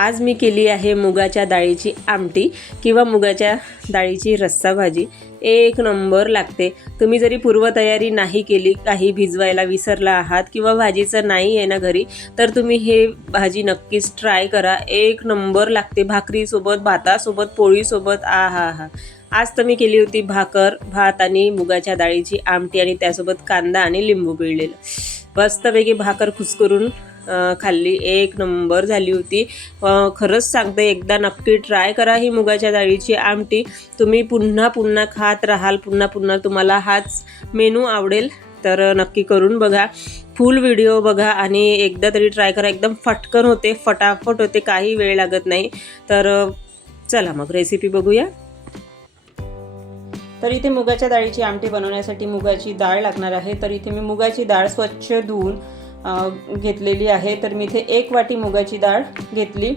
आज मी केली आहे मुगाच्या डाळीची आमटी किंवा मुगाच्या डाळीची रस्सा भाजी. एक नंबर लागते. तुम्ही जरी पूर्वतयारी नाही केली काही भिजवायला विसरला आहात किंवा भाजीचं नाही आहे ना घरी तर तुम्ही हे भाजी नक्कीच ट्राय करा. एक नंबर लागते. भाकरीसोबत भातासोबत पोळीसोबत आ हा हा आज तर मी केली होती भाकर भात आणि मुगाच्या डाळीची आमटी आणि त्यासोबत कांदा आणि लिंबू पिळलेलं. मस्तपैकी भाकर खुसकरून करून खाल्ली. एक नंबर झाली होती. खरंच सांगते एकदा नक्की ट्राय करा ही मुगाच्या डाळीची आमटी. तुम्ही पुन्हा पुन्हा खात राहाल पुन्हा पुन्हा तुम्हाला हाच मेनू आवडेल. तर नक्की करून बघा. फुल व्हिडिओ बघा आणि एकदा तरी ट्राय करा. एकदम फटकन होते फटाफट होते काही वेळ लागत नाही. तर चला मग रेसिपी बघूया. तर इथे मुगाच्या डाळीची आमटी बनवण्यासाठी मुगाची डाळ लागणार आहे. तर इथे मी मुगाची डाळ स्वच्छ धुवून घेतलेली आहे. तर मी इथे एक वाटी मुगाची डाळ घेतली.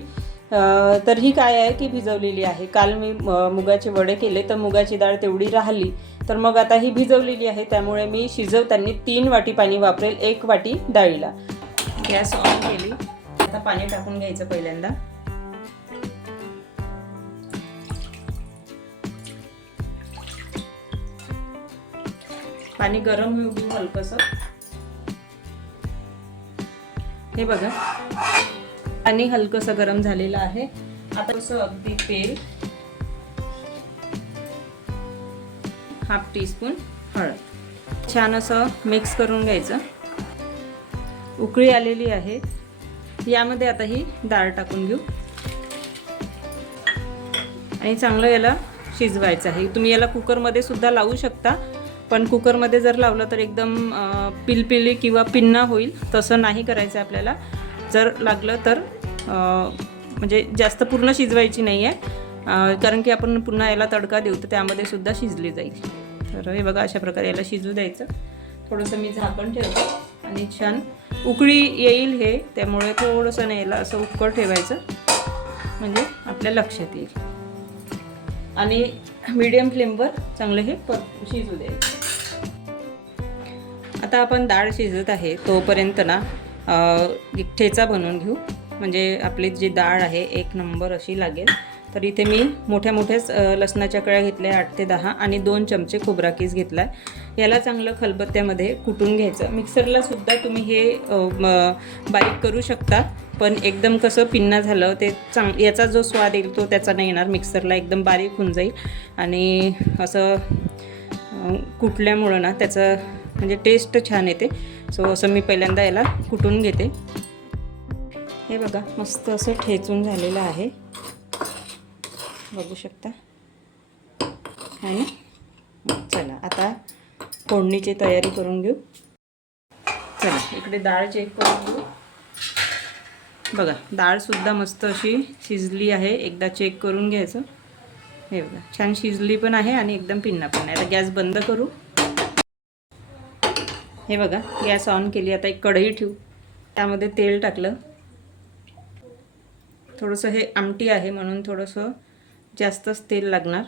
तर ही काय आहे की भिजवलेली आहे. काल मी मुगाचे वडे केले. तर मुगाची डाळ तेवढी राहिली. तर मग आता ही भिजवलेली आहे. त्यामुळे मी शिजवताना तीन वाटी पाणी वापरेल. एक वाटी डाळीला. गॅस ऑन केली. आता पाणी टाकून घ्यायचं पहिल्यांदा. पाणी गरम होऊ देऊ हलकंसं हे बघा. पाणी हलकंसं गरम झालेलं आहे. आता असं अगदी तेल हाफ टीस्पून हळद. छान असं मिक्स करून घ्यायचं. उकळी आलेली आहे. यामध्ये आता ही डाळ टाकून घेऊ. आणि चांगलं याला शिजवायचं आहे. तुम्ही याला कुकरमध्ये सुद्धा लावू शकता. पण कुकरमध्ये जर लावलं तर एकदम पिलपिली किंवा पिन्ना होईल. तसं नाही करायचं आपल्याला. जर लागलं तर म्हणजे जास्त पूर्ण शिजवायची नाही आहे कारण की आपण पुन्हा याला तडका देऊ तर त्यामध्ये सुद्धा शिजली जाईल. तर हे बघा अशा प्रकारे याला शिजू द्यायचं. थोडंसं मी झाकण ठेवतो आणि छान उकळी येईल हे. त्यामुळे थोडंसं नाही याला असं उकळ ठेवायचं. म्हणजे आपल्या लक्षात येईल. आणि मीडियम फ्लेमवर चांगलं हे प शिजू द्यायचं. आता आपण डाळ शिजत आहे तोपर्यंत ना एक ठेचा बनवून घेऊ. म्हणजे आपली जी डाळ आहे एक नंबर अशी लागेल. तर इथे मी मोठ्या मोठ्याच लसणाच्या कळ्या घेतल्या आठ ते दहा आणि दोन चमचे खोबराकीस घेतला आहे याला चांगलं खलबत्त्यामध्ये कुटून घ्यायचं. मिक्सरला सुद्धा तुम्ही हे म- बारीक करू शकता. पण एकदम कसं पिन्ना झालं ते चांग याचा जो स्वाद येईल तो त्याचा नाही येणार. मिक्सरला एकदम बारीक होऊन जाईल. आणि असं कुटल्यामुळं ना त्याचं म्हणजे टेस्ट छान येते. सो असं मी पहिल्यांदा याला कुटून घेते. हे बघा मस्त असं ठेचून झालेलं आहे. बघू शकता. आणि चला आता फोडणीची तयारी करून घेऊ. चला इकडे डाळ चेक करून घेऊ. बघा डाळसुद्धा मस्त अशी शिजली आहे. एकदा चेक करून घ्यायचं. हे बघा छान शिजली पण आहे आणि एकदम पिन्ना पण आहे. आता गॅस बंद करू. हे बघा गॅस ऑन केली आता एक कढई ठेवू. त्यामध्ये तेल टाकलं. थोडंसं हे आमटी आहे म्हणून थोडंसं जास्तच तेल लागणार.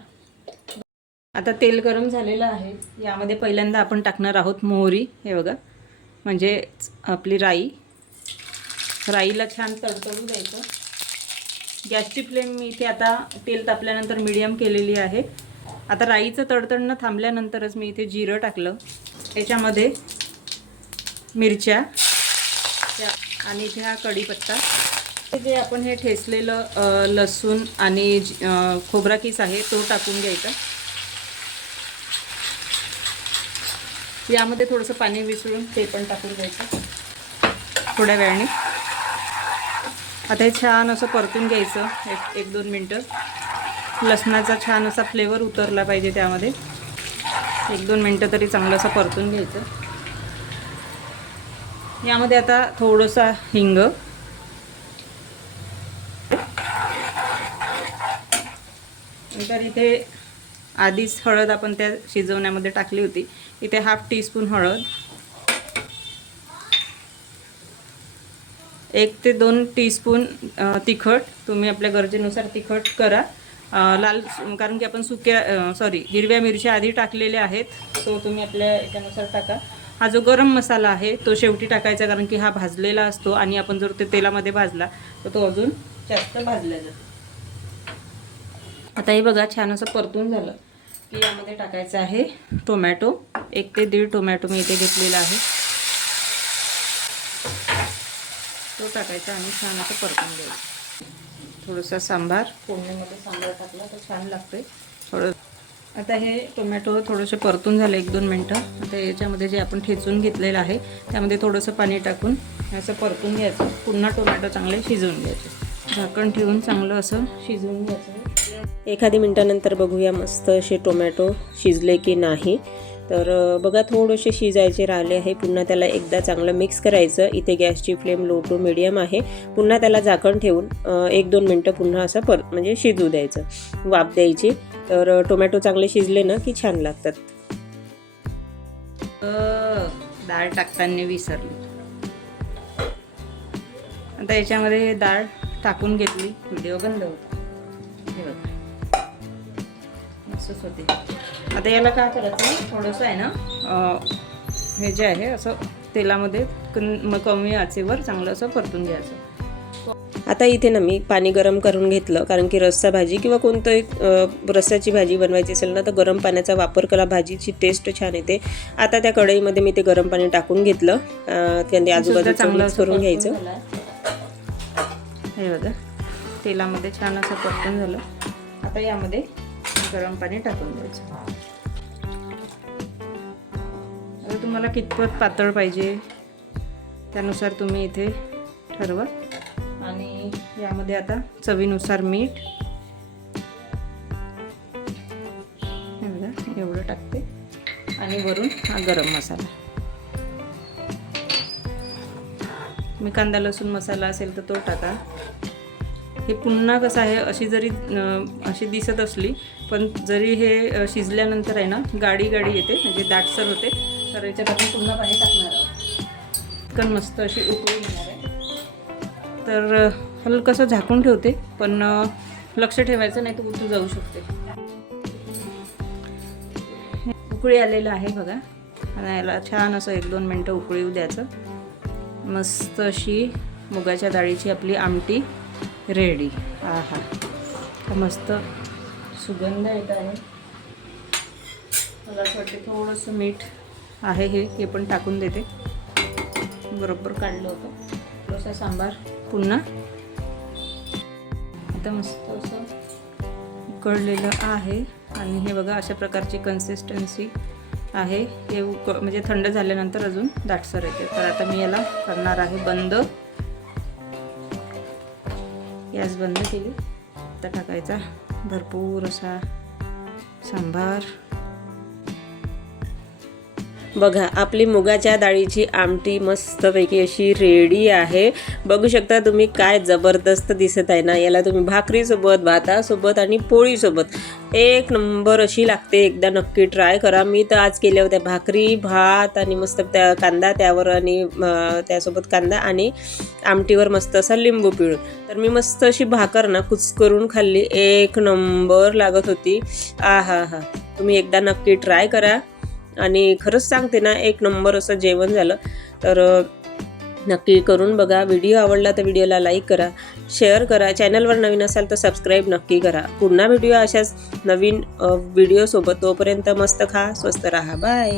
आता तेल गरम झालेलं आहे. यामध्ये पहिल्यांदा आपण टाकणार आहोत मोहरी हे बघा. म्हणजे आपली राई. राईला छान तडतडू द्यायचं. गॅसची फ्लेम मी इथे आता तेल तापल्यानंतर मीडियम केलेली आहे. आता राईचं तडतडणं थांबल्यानंतरच मी इथे जिरं टाकलं. याच्यामध्ये मिरच्या. त्या आणि इथे हा कढीपत्ता. हे जे आपण हे ठेचलेलं लसूण आणि खोबरा किस आहे तो टाकून घ्यायचा. यामध्ये थोडंसं पाणी मिसळून ते पण टाकून घ्यायचं. थोड्या वेळाने. आता हे छान असं परतून घ्यायचं. एक एक दोन मिनटं. लसणाचा छान असा फ्लेवर उतरला पाहिजे त्यामध्ये. एक दोन मिनटं तरी चांगलं असं परतून घ्यायचं. यामध्ये आता थोडंसं हिंग. नंतर इथे आधीच हळद आपण त्या शिजवण्यामध्ये टाकली होती. इथे हाफ टीस्पून हळद. एक ते दोन टीस्पून तिखट. तुम्ही आपल्या गरजेनुसार तिखट करा. लाल कारण की आपण सुक्या सॉरी हिरव्या मिरच्या आधी टाकलेल्या आहेत. सो तुम्ही आपल्या याच्यानुसार टाका. हा जो गरम मसाला आहे तो शेवटी टाकायचा कारण की हा भाजलेला असतो आणि आपण जर ते तेलामध्ये भाजला तर तो अजून जास्त भाजला जातो. आता हे बघा छान असं परतून झालं की यामध्ये टाकायचं आहे टोमॅटो. एक ते दीड टोमॅटो मी इथे घेतलेला आहे. तो टाकायचा आणि छान असं परतून द्यायचं थोडंसं सांबार फोडणीमध्ये सांबार टाकला तर छान लागते थोडं आता हे टोमॅटो थोडंसं परतून झालं एक दोन मिनटं. आता याच्यामध्ये जे आपण ठेचून घेतलेलं आहे त्यामध्ये थोडंसं पाणी टाकून असं परतून घ्यायचं. पुन्हा टोमॅटो चांगले शिजवून घ्यायचे. झाकण ठेवून चांगलं असं शिजवून घ्यायचं. एखादी मिनटानंतर बघूया मस्त असे टोमॅटो शिजले की नाही. तर बघा थोडेसे शिजायचे राहिले आहे. पुन्हा त्याला एकदा चांगलं मिक्स करायचं. इथे गॅसची फ्लेम लो टू मिडियम आहे. पुन्हा त्याला झाकण ठेवून एक दोन मिनटं पुन्हा असं पर म्हणजे शिजू द्यायचं. वाफ द्यायची. तर टोमॅटो चांगले शिजले ना की छान लागतात. डाळ टाकताना विसरली. आता याच्यामध्ये हे डाळ टाकून घेतली. व्हिडिओ बंद होता. हे बघा. असंच होते. आता याला काय करायचं थोडंसं आहे ना हे जे आहे असं तेलामध्ये कमी आचेवर चांगलं असं परतून घ्यायचं. आता इथे ना मी पाणी गरम करून घेतलं कारण की रस्सा भाजी किंवा कोणतंही रस्साची भाजी बनवायची असेल ना तर गरम पाण्याचा वापर केला भाजीची टेस्ट छान येते. आता त्या कढईमध्ये मी ते गरम पाणी टाकून घेतलं. त्याने आजूबाजूला मिक्स करून घ्यायचं. हे बघा तेलामध्ये छान असं परतून झालं. आता यामध्ये गरम पाणी टाकून द्यायचं. आता तुम्हाला कितपत पातळ पाहिजे त्यानुसार तुम्ही इथे ठरवा. आणि यामध्ये आता चवीनुसार मीठ. एवढं टाकते. आणि वरून हा गरम मसाला. मी कांदा लसूण मसाला असेल तर तो टाका. हे पुन्हा कसं आहे अशी जरी अशी दिसत असली पण जरी हे शिजल्यानंतर आहे ना गाडी गाडी येते म्हणजे दाटसर होते तर याच्यात आपण पुन्हा पाणी टाकणार आहोत. मस्त अशी उकळी येणार आहे. तर हलकंसं झाकून ठेवते पण लक्ष ठेवायचं नाही तर उतू जाऊ शकते. उकळी आलेलं आहे बघा. आणि याला छान असं एक दोन मिनटं उकळी येऊ द्यायचं. मस्त अशी मुगाच्या डाळीची आपली आमटी रेडी. हा हा मस्त सुगंध येत आहे. मला असं वाटते थोडंसं मीठ आहे हे हे पण टाकून देते. बरोबर काढलं होतं. थोडासा सांबार. पुन्हा. आता मस्त असं उकळलेलं आहे. आणि हे बघा अशा प्रकारची कन्सिस्टन्सी आहे. हे उक म्हणजे थंड झाल्यानंतर अजून दाटसर येते. तर आता मी याला करणार आहे बंद. गॅस बंद केली. आता टाकायचा भरपूर असा सांबार. बघा आपली मुगाच्या डाळीची आमटी मस्तपैकी अशी रेडी आहे. बघू शकता तुम्ही काय जबरदस्त दिसत आहे ना याला तुम्ही भाकरीसोबत भातासोबत आणि पोळीसोबत एक नंबर अशी लागते. एकदा नक्की ट्राय करा. मी तर आज केल्या होत्या भाकरी भात आणि मस्त त्या कांदा त्यावर आणि त्यासोबत कांदा आणि आमटीवर मस्त असा लिंबू पिळून. तर मी मस्त अशी भाकर ना कुचकरून खाल्ली. एक नंबर लागत होती. आ हा हा तुम्ही एकदा नक्की ट्राय करा. आणि खरंच सांगते ना एक नंबर असं जेवण झालं. तर नक्की करून बघा. व्हिडिओ आवडला तर व्हिडिओला लाईक करा शेअर करा. चॅनलवर नवीन असाल तर सबस्क्राईब नक्की करा. पुन्हा व्हिडिओ अशाच नवीन व्हिडिओसोबत. तोपर्यंत मस्त खा स्वस्त राहा. बाय.